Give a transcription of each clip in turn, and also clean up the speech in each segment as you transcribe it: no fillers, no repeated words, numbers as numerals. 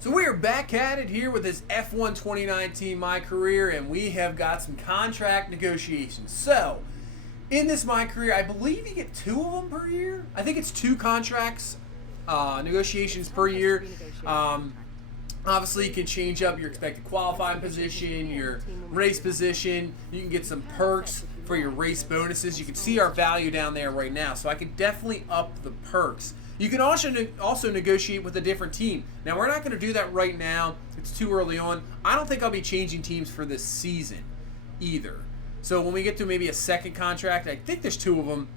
So we are back at it here with this F1 2019 My Career, and we have got some contract negotiations. So, in this My Career, I believe you get 2 of them per year. I think it's 2 contracts, negotiations per year. Obviously, you can change up your expected qualifying position, your race position. You can get some perks for your race bonuses. You can see our value down there right now, so I could definitely up the perks. You can also negotiate with a different team. Now, we're not going to do that right now. It's too early on. I don't think I'll be changing teams for this season either. So when we get to maybe a second contract, I think there's 2 of them.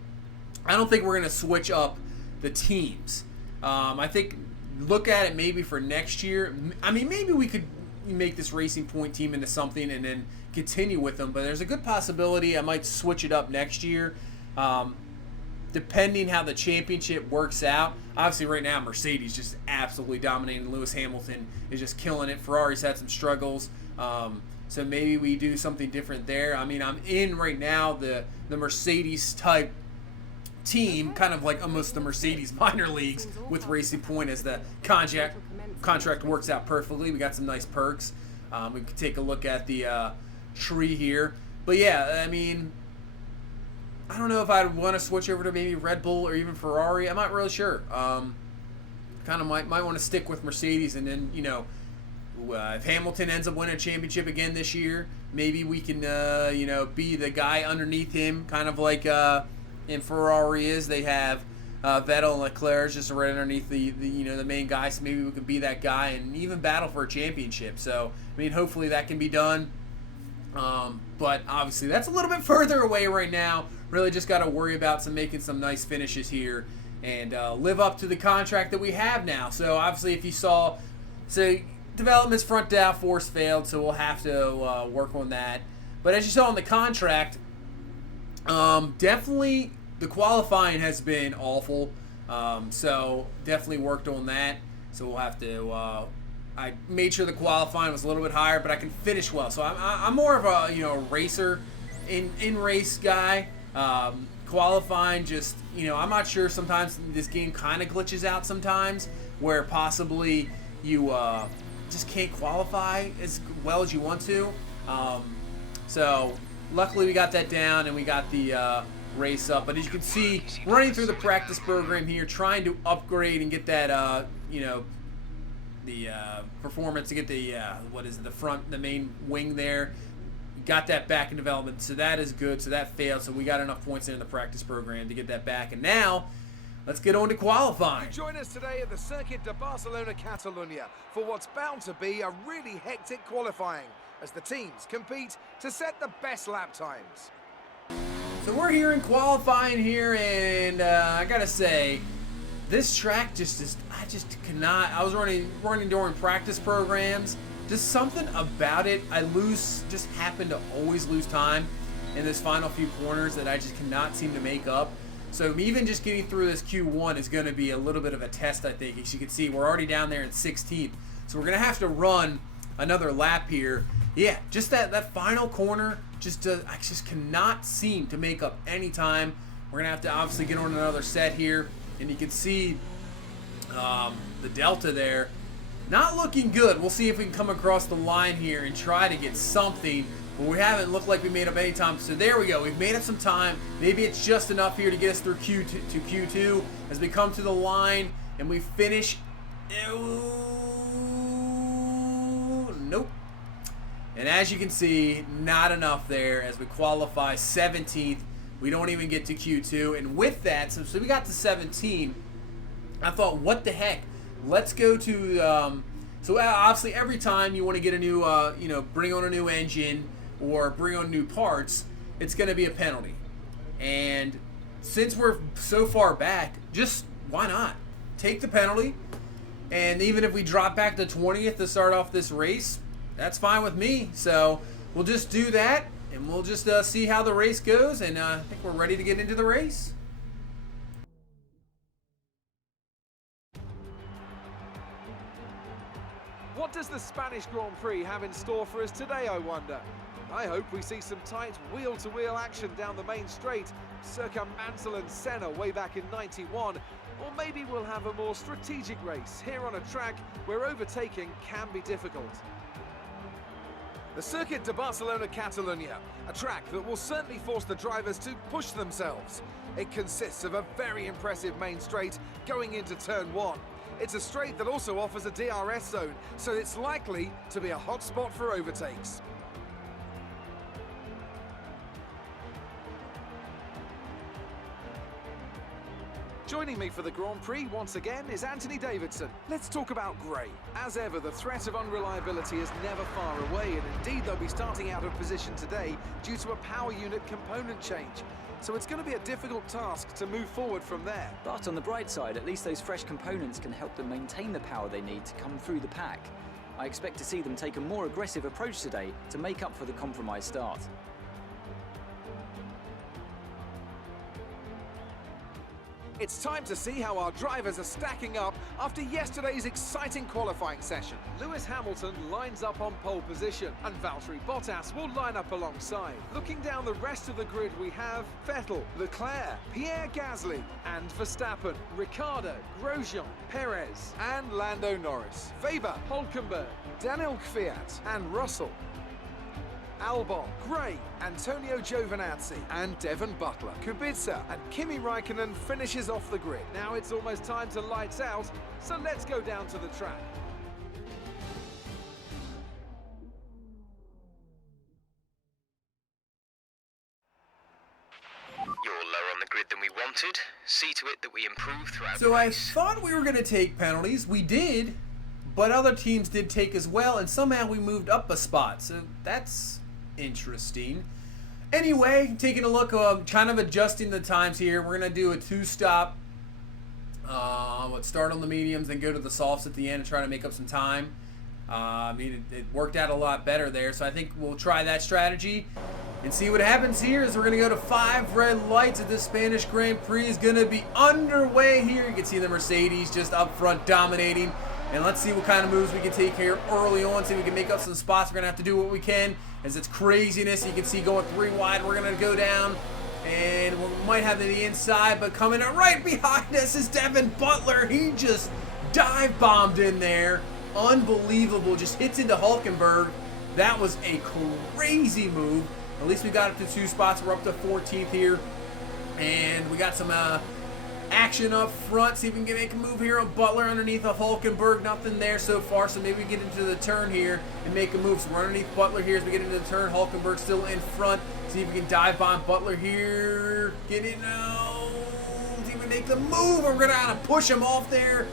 I don't think we're going to switch up the teams. I think look at it maybe for next year. I mean, maybe we could make this Racing Point team into something and then continue with them. But there's a good possibility I might switch it up next year. Depending how the championship works out. Obviously, right now, Mercedes just absolutely dominating. Lewis Hamilton is just killing it. Ferrari's had some struggles. So maybe we do something different there. I mean, I'm in right now the Mercedes-type team, kind of like almost the Mercedes minor leagues with Racing Point as the contract works out perfectly. We got some nice perks. We could take a look at the tree here. But, yeah, I mean, I don't know if I'd want to switch over to maybe Red Bull or even Ferrari. I'm not really sure. Kind of might want to stick with Mercedes, and then, you know, if Hamilton ends up winning a championship again this year, maybe we can, you know, be the guy underneath him, kind of like in Ferrari is. They have Vettel and Leclerc just right underneath the you know, the main guy, so maybe we could be that guy and even battle for a championship. So, I mean, hopefully that can be done. But obviously that's a little bit further away right now. Really just got to worry about making some nice finishes here and live up to the contract that we have now. So obviously, if you saw, development's front downforce failed, so we'll have to work on that. But as you saw in the contract, definitely the qualifying has been awful. So definitely worked on that. So we'll have to. I made sure the qualifying was a little bit higher, but I can finish well. So I'm more of a, you know, racer, in race guy. Qualifying, just, you know, I'm not sure. Sometimes this game kind of glitches out sometimes, where possibly you just can't qualify as well as you want to. So luckily we got that down and we got the race up. But as you can see, running through the practice program here, trying to upgrade and get that, you know, the performance to get the the main wing there. Got that back in development, so that is good. So that failed, so we got enough points in the practice program to get that back. And now let's get on to qualifying. You join us today at the Circuit de Barcelona Catalunya for what's bound to be a really hectic qualifying as the teams compete to set the best lap times. So we're here in qualifying here, and I gotta say, this track I just cannot. I was running during practice programs. Just something about it. Just happen to always lose time in this final few corners that I just cannot seem to make up. So even just getting through this Q1 is going to be a little bit of a test, I think. As you can see, we're already down there in 16th. So we're going to have to run another lap here. Yeah, just that final corner, I just cannot seem to make up any time. We're going to have to obviously get on another set here. And you can see the delta there. Not looking good. We'll see if we can come across the line here and try to get something. But we haven't looked like we made up any time. So there we go. We've made up some time. Maybe it's just enough here to get us through Q2 as we come to the line and we finish. Nope. And as you can see, not enough there as we qualify 17th. We don't even get to Q2. And with that, so we got to 17. I thought, what the heck? Let's go to, so obviously every time you want to get a new, you know, bring on a new engine or bring on new parts, it's going to be a penalty. And since we're so far back, just why not? Take the penalty. And even if we drop back to 20th to start off this race, that's fine with me. So we'll just do that and we'll just see how the race goes. And I think we're ready to get into the race. What does the Spanish Grand Prix have in store for us today, I wonder? I hope we see some tight wheel-to-wheel action down the main straight, circa Mansell and Senna way back in '91, Or maybe we'll have a more strategic race here on a track where overtaking can be difficult. The Circuit de Barcelona-Catalunya, a track that will certainly force the drivers to push themselves. It consists of a very impressive main straight going into turn 1. It's a straight that also offers a DRS zone, so it's likely to be a hot spot for overtakes. Joining me for the Grand Prix once again is Anthony Davidson. Let's talk about Gray. As ever, the threat of unreliability is never far away, and indeed they'll be starting out of position today due to a power unit component change. So it's going to be a difficult task to move forward from there. But on the bright side, at least those fresh components can help them maintain the power they need to come through the pack. I expect to see them take a more aggressive approach today to make up for the compromised start. It's time to see how our drivers are stacking up after yesterday's exciting qualifying session. Lewis Hamilton lines up on pole position, and Valtteri Bottas will line up alongside. Looking down the rest of the grid, we have Vettel, Leclerc, Pierre Gasly, and Verstappen, Ricciardo, Grosjean, Perez, and Lando Norris, Weber, Hülkenberg, Daniel Kvyat, and Russell, Albon, Gray, Antonio Giovinazzi, and Devon Butler. Kubica and Kimi Raikkonen finishes off the grid. Now it's almost time to lights out, so let's go down to the track. You're lower on the grid than we wanted. See to it that we improve throughout So the I race. thought we were going to take penalties. We did, but other teams did take as well, and somehow we moved up a spot. So that's interesting. Anyway, taking a look, kind of adjusting the times here. We're going to do a two-stop. Let's start on the mediums, then go to the softs at the end and try to make up some time. I mean, it worked out a lot better there, so I think we'll try that strategy and see what happens here. As we're going to go to 5 red lights at this Spanish Grand Prix is going to be underway here. You can see the Mercedes just up front dominating. And let's see what kind of moves we can take here early on. See if we can make up some spots. We're going to have to do what we can as it's craziness. You can see going 3 wide. We're going to go down. And we might have the inside. But coming up right behind us is Devon Butler. He just dive bombed in there. Unbelievable. Just hits into Hülkenberg. That was a crazy move. At least we got up to 2 spots. We're up to 14th here. And we got some action up front. See if we can make a move here on Butler underneath of Hülkenberg. Nothing there so far, so maybe we get into the turn here and make a move. So we're underneath Butler here as we get into the turn. Hülkenberg still in front. See if we can dive bomb Butler here. Get in. See if we make the move. We're gonna push him off there.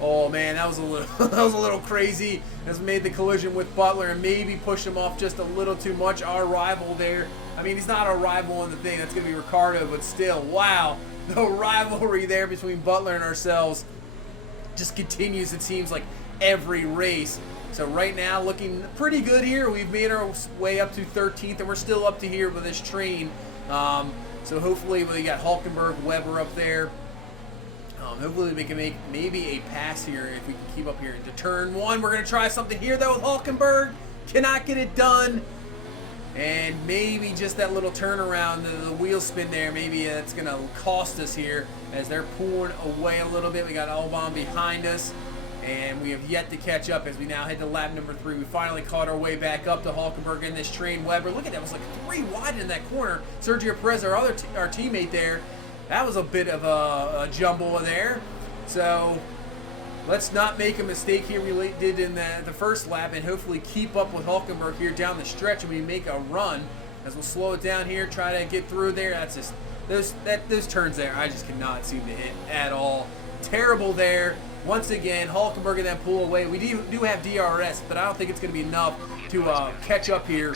Oh man, that was a little that was a little crazy. As we made the collision with Butler and maybe pushed him off just a little too much. Our rival there. I mean, he's not our rival in the thing. That's gonna be Ricciardo, but still, wow. The rivalry there between Butler and ourselves just continues, it seems like, every race. So right now, looking pretty good here. We've made our way up to 13th, and we're still up to here with this train. So hopefully we got Hülkenberg, Weber up there. Hopefully we can make maybe a pass here if we can keep up here into turn 1. We're going to try something here, though, with Hülkenberg. Cannot get it done. And maybe just that little turnaround, the wheel spin there, maybe it's going to cost us here as they're pulling away a little bit. We got Albon behind us, and we have yet to catch up as we now head to lap number 3. We finally caught our way back up to Hülkenberg in this train. Weber, look at that, it was like 3 wide in that corner. Sergio Perez, our teammate there, that was a bit of a jumble there. So let's not make a mistake here we did in the first lap and hopefully keep up with Hülkenberg here down the stretch and we make a run as we'll slow it down here, try to get through there. That's just, those turns there, I just cannot seem to hit at all. Terrible there. Once again, Hülkenberg and then pull away. We do have DRS, but I don't think it's going to be enough to catch up here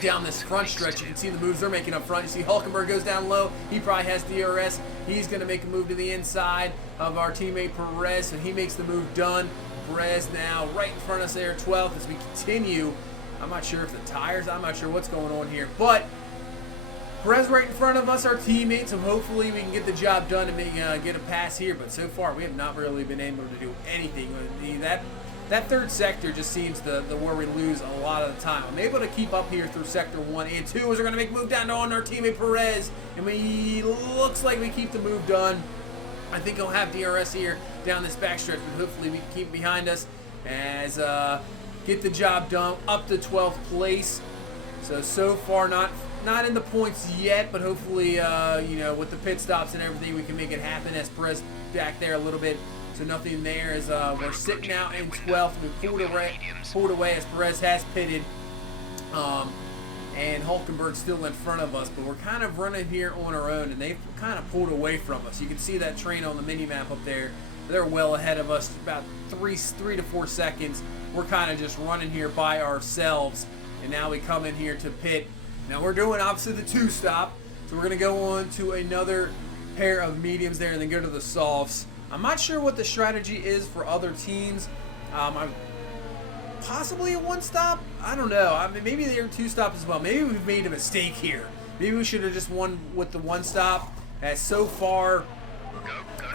down this front stretch. You can see the moves they're making up front. You see Hülkenberg goes down low. He probably has DRS. He's going to make a move to the inside of our teammate Perez, so he makes the move done. Perez now right in front of us there, 12th as we continue. I'm not sure if the tires, I'm not sure what's going on here, but Perez right in front of us, our teammate, so hopefully we can get the job done and get a pass here, but so far we have not really been able to do anything. That third sector just seems the where we lose a lot of the time. I'm able to keep up here through sector 1 and 2 as we're going to make a move down on our teammate Perez, and looks like we keep the move done. I think he'll have DRS here down this backstretch, but hopefully we can keep him behind us as get the job done up to 12th place. So far not in the points yet, but hopefully you know, with the pit stops and everything, we can make it happen. As Perez back there a little bit, so nothing there as we're sitting out in 12th. We pulled away as Perez has pitted. And Hulkenberg's still in front of us, but we're kind of running here on our own, and they've kind of pulled away from us. You can see that train on the mini-map up there. They're well ahead of us, about 3 to 4 seconds. We're kind of just running here by ourselves, and now we come in here to pit. Now we're doing obviously the 2-stop, so we're going to go on to another pair of mediums there and then go to the softs. I'm not sure what the strategy is for other teams. Possibly a 1-stop? I don't know. I mean, maybe they're 2-stop as well. Maybe we've made a mistake here. Maybe we should have just won with the 1-stop. As so far,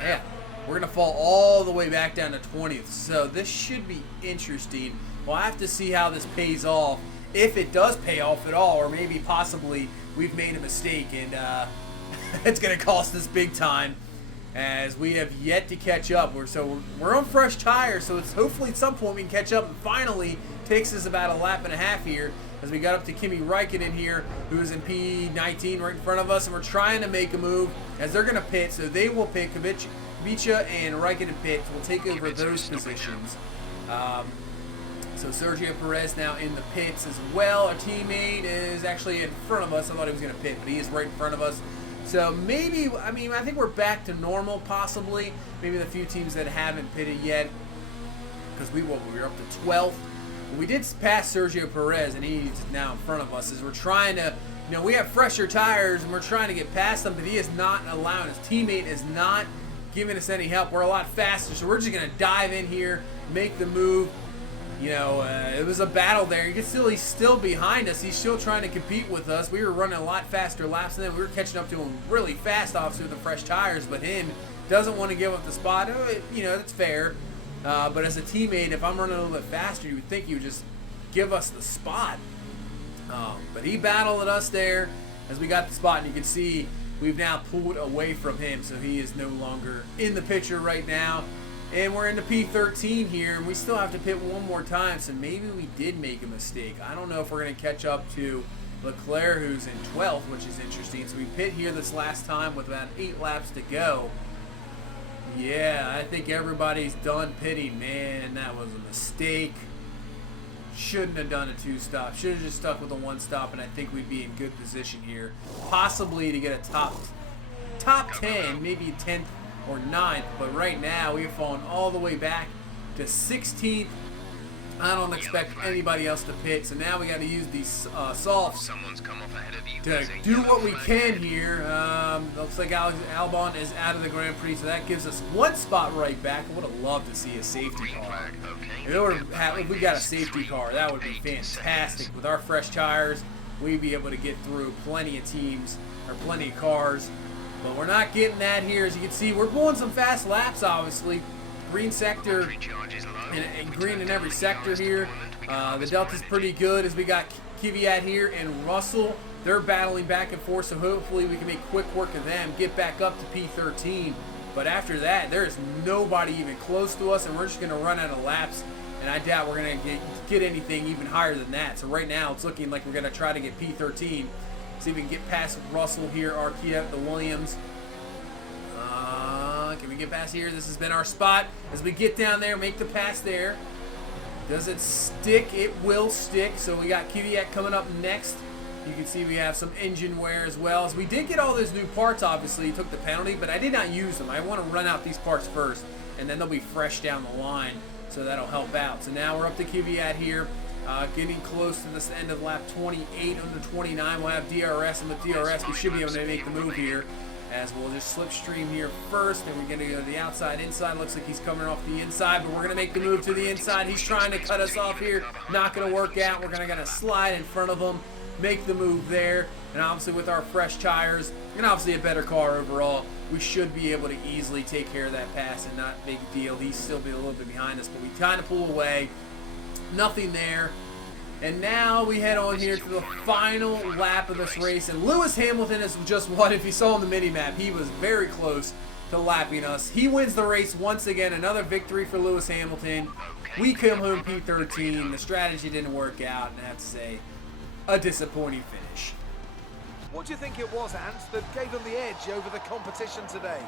yeah, we're going to fall all the way back down to 20th. So this should be interesting. We'll have to see how this pays off. If it does pay off at all, or maybe possibly we've made a mistake and it's going to cost us big time, as we have yet to catch up. We're on fresh tires, so it's hopefully at some point we can catch up. And finally, takes us about a lap and a half here as we got up to Kimi Räikkönen here, who's in P19 right in front of us, and we're trying to make a move as they're going to pit. So they will pit. Kubica and Räikkönen pit will take over those positions. So Sergio Perez now in the pits as well. Our teammate is actually in front of us. I thought he was going to pit, but he is right in front of us. So maybe, I mean, I think we're back to normal possibly. Maybe the few teams that haven't pitted yet, because we were up to 12th. But we did pass Sergio Perez, and he's now in front of us as we're trying to, you know, we have fresher tires and we're trying to get past him, but he is not allowing, his teammate is not giving us any help. We're a lot faster, so we're just going to dive in here, make the move. You know, it was a battle there. You can still, he's still behind us. He's still trying to compete with us. We were running a lot faster laps than him. We were catching up to him really fast, obviously, with the fresh tires, but him doesn't want to give up the spot. You know, that's fair. But as a teammate, if I'm running a little bit faster, you would think you would just give us the spot. But he battled us there as we got the spot, and you can see we've now pulled away from him, so he is no longer in the picture right now. And we're into P13 here, and we still have to pit one more time, so maybe we did make a mistake. I don't know if we're going to catch up to Leclerc, who's in 12th, which is interesting. So we pit here this last time with about 8 laps to go. Yeah, I think everybody's done pitting. Man, that was a mistake. Shouldn't have done a 2-stop. Should have just stuck with a 1-stop, and I think we'd be in good position here. Possibly to get a top 10, maybe 10th or 9th, but right now we've fallen all the way back to 16th. I don't expect anybody else to pit, so now we got to use these softs Someone's come off ahead of you. to do what we can here. Looks like Albon is out of the Grand Prix, so that gives us 1 spot right back. I would have loved to see a safety car. If we got a safety car, that would be fantastic. With our fresh tires, we'd be able to get through plenty of teams, or plenty of cars. But we're not getting that here. As you can see, we're pulling some fast laps, obviously. Green sector, and green in every sector here. The Delta's pretty good as we got Kvyat here and Russell. They're battling back and forth, so hopefully we can make quick work of them, get back up to P13. But after that, there is nobody even close to us, and we're just going to run out of laps. And I doubt we're going to get anything even higher than that. So right now, it's looking like we're going to try to get P13. See if we can get past Russell here, Arquette, the Williams. Can we get past here? This has been our spot. As we get down there, make the pass there. Does it stick? It will stick. So we got Kvyat coming up next. You can see we have some engine wear as well. As we did get all those new parts, obviously, took the penalty, but I did not use them. I want to run out these parts first, and then they'll be fresh down the line, so that'll help out. So now we're up to Kvyat here. Getting close to this end of lap 28 under 29. We'll have DRS, and with DRS, we should be able to make the move here. As we'll just slipstream here first, and we're going to go to the outside, inside. Looks like he's coming off the inside, but we're going to make the move to the inside. He's trying to cut us off here. Not going to work out. We're going to slide in front of him, make the move there. And obviously with our fresh tires, and obviously a better car overall, we should be able to easily take care of that pass and not make a deal. He's still be a little bit behind us, but we kind of pull away. Nothing there. And now we head on here to the final lap of this race. And Lewis Hamilton has just won. If you saw on the mini-map, he was very close to lapping us. He wins the race once again. Another victory for Lewis Hamilton. We come home P13. The strategy didn't work out, and I have to say, a disappointing finish. What do you think it was, Ant, that gave them the edge over the competition today?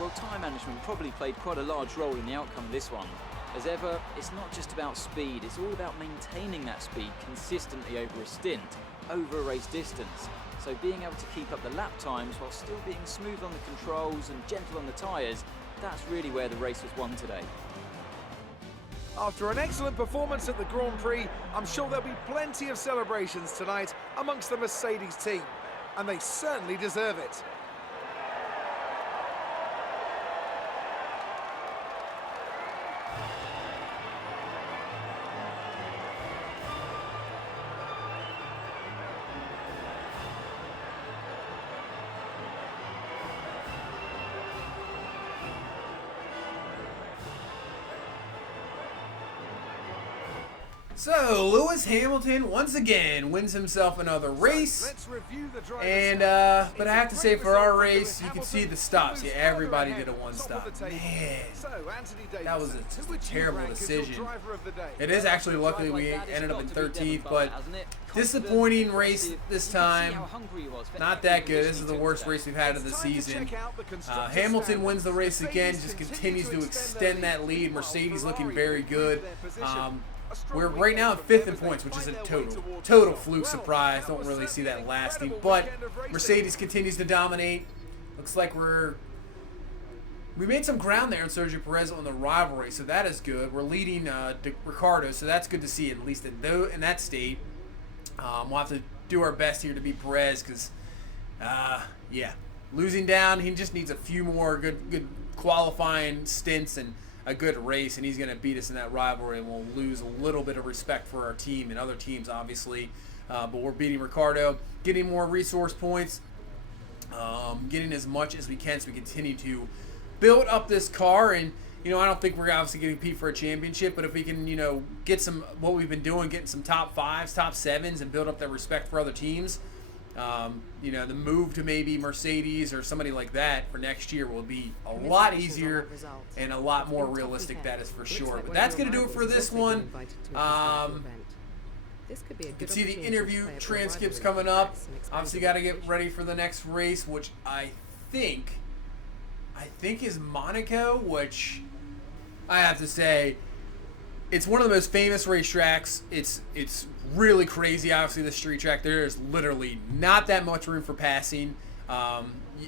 Well, time management probably played quite a large role in the outcome of this one. As ever, it's not just about speed, it's all about maintaining that speed consistently over a stint, over a race distance. So being able to keep up the lap times while still being smooth on the controls and gentle on the tyres, that's really where the race was won today. After an excellent performance at the Grand Prix, I'm sure there'll be plenty of celebrations tonight amongst the Mercedes team, and they certainly deserve it. So, Lewis Hamilton once again wins himself another race. Let's review the drivers' And, stats. but I have to say for our race, you can see the stops. Yeah, everybody did a one stop. Man, that was a terrible decision. It is actually, luckily, we ended up in 13th, but disappointing race this time. Not that good. This is the worst race we've had of the season. Hamilton wins the race again, just continues to extend that lead. Mercedes looking very good. We're right now at 5th in points, which is a total fluke surprise. Don't really see that lasting, but Mercedes continues to dominate. Looks like we made some ground there in Sergio Perez on the rivalry, so that is good. We're leading Ricciardo, so that's good to see, at least in that state. We'll have to do our best here to beat Perez because, yeah, losing down, he just needs a few more good qualifying stints and a good race, and he's going to beat us in that rivalry, and we'll lose a little bit of respect for our team and other teams, obviously. But we're beating Ricciardo, getting more resource points, getting as much as we can so we continue to build up this car. And, I don't think we're obviously going to compete for a championship, but if we can, get some, what we've been doing, getting some top 5s, top 7s, and build up that respect for other teams, the move to maybe Mercedes or somebody like that for next year will be a lot easier and a lot more realistic, that is for sure. But that's going to do it for this one. You can see the interview transcripts coming up. Obviously got to get ready for the next race, which I think is Monaco, which I have to say, it's one of the most famous racetracks. It's really crazy. Obviously, the street track, there is literally not that much room for passing.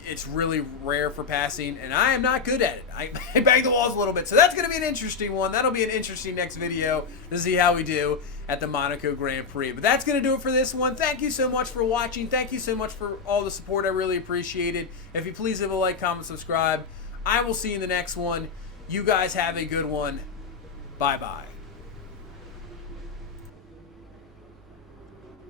It's really rare for passing, and I am not good at it. I bang the walls a little bit. So that's going to be an interesting one. That'll be an interesting next video to see how we do at the Monaco Grand Prix. But that's going to do it for this one. Thank you so much for watching. Thank you so much for all the support. I really appreciate it. If you please leave a like, comment, subscribe. I will see you in the next one. You guys have a good one. Bye-bye.